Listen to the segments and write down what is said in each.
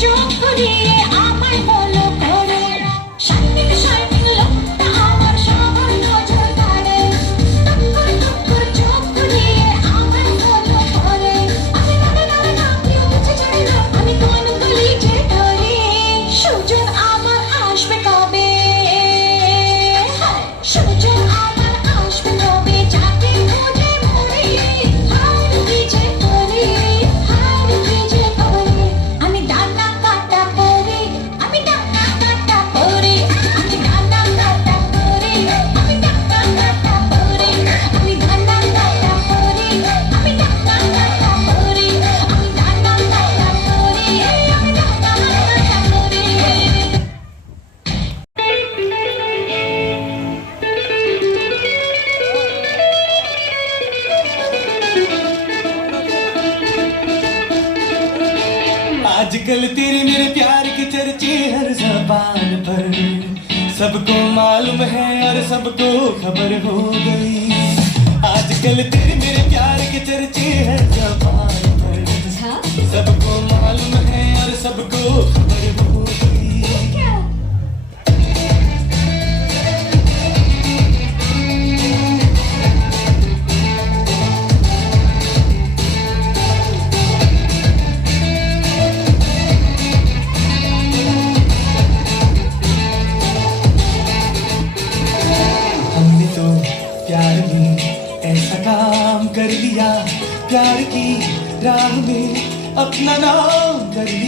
চোখ দিয়ে আমার आजकल तेरे मेरे प्यार के चर्चे हर जबान पर। सबको मालूम है और सबको खबर हो गई। आजकल तेरे मेरे प्यार के चर्चे हर जबान पर। अच्छा। सबको मालूम है aklına geldi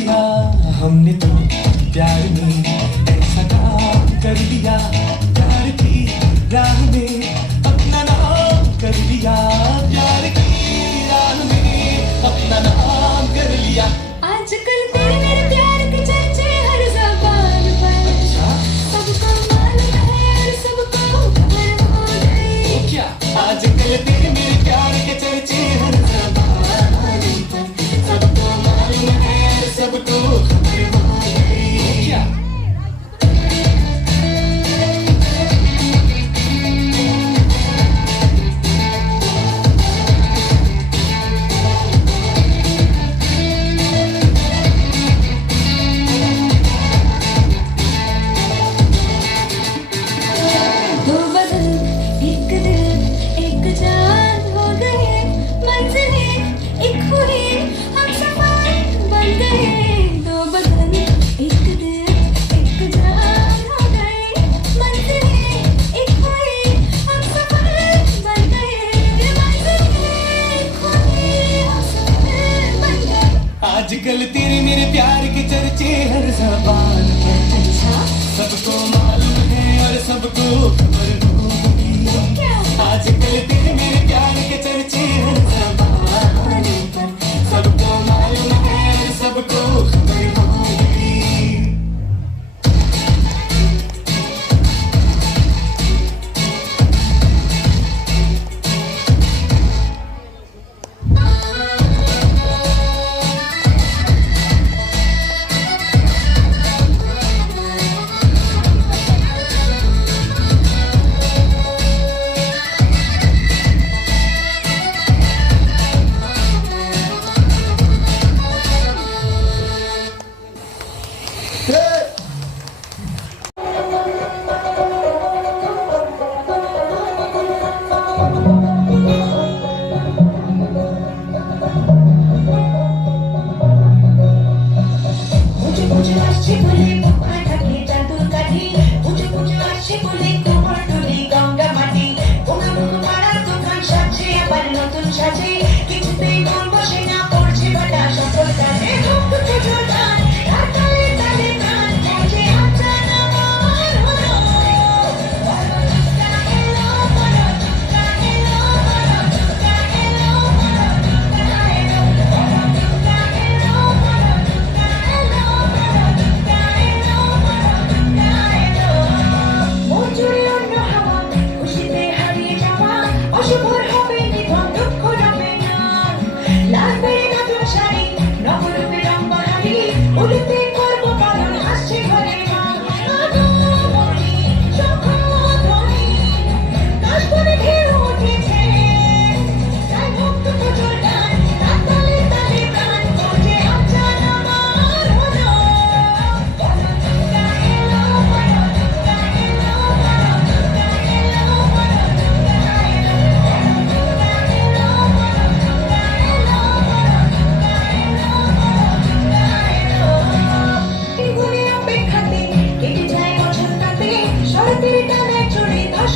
मुझे मुझे आशी बोले तू आधा बेटा तू कभी मुझे मुझे आशी बोले तो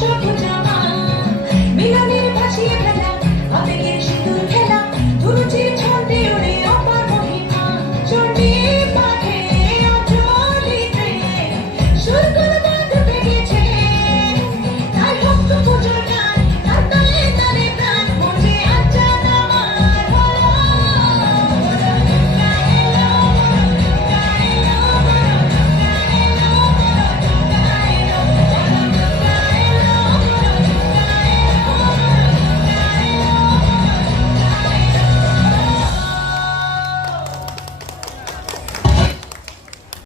Shut up.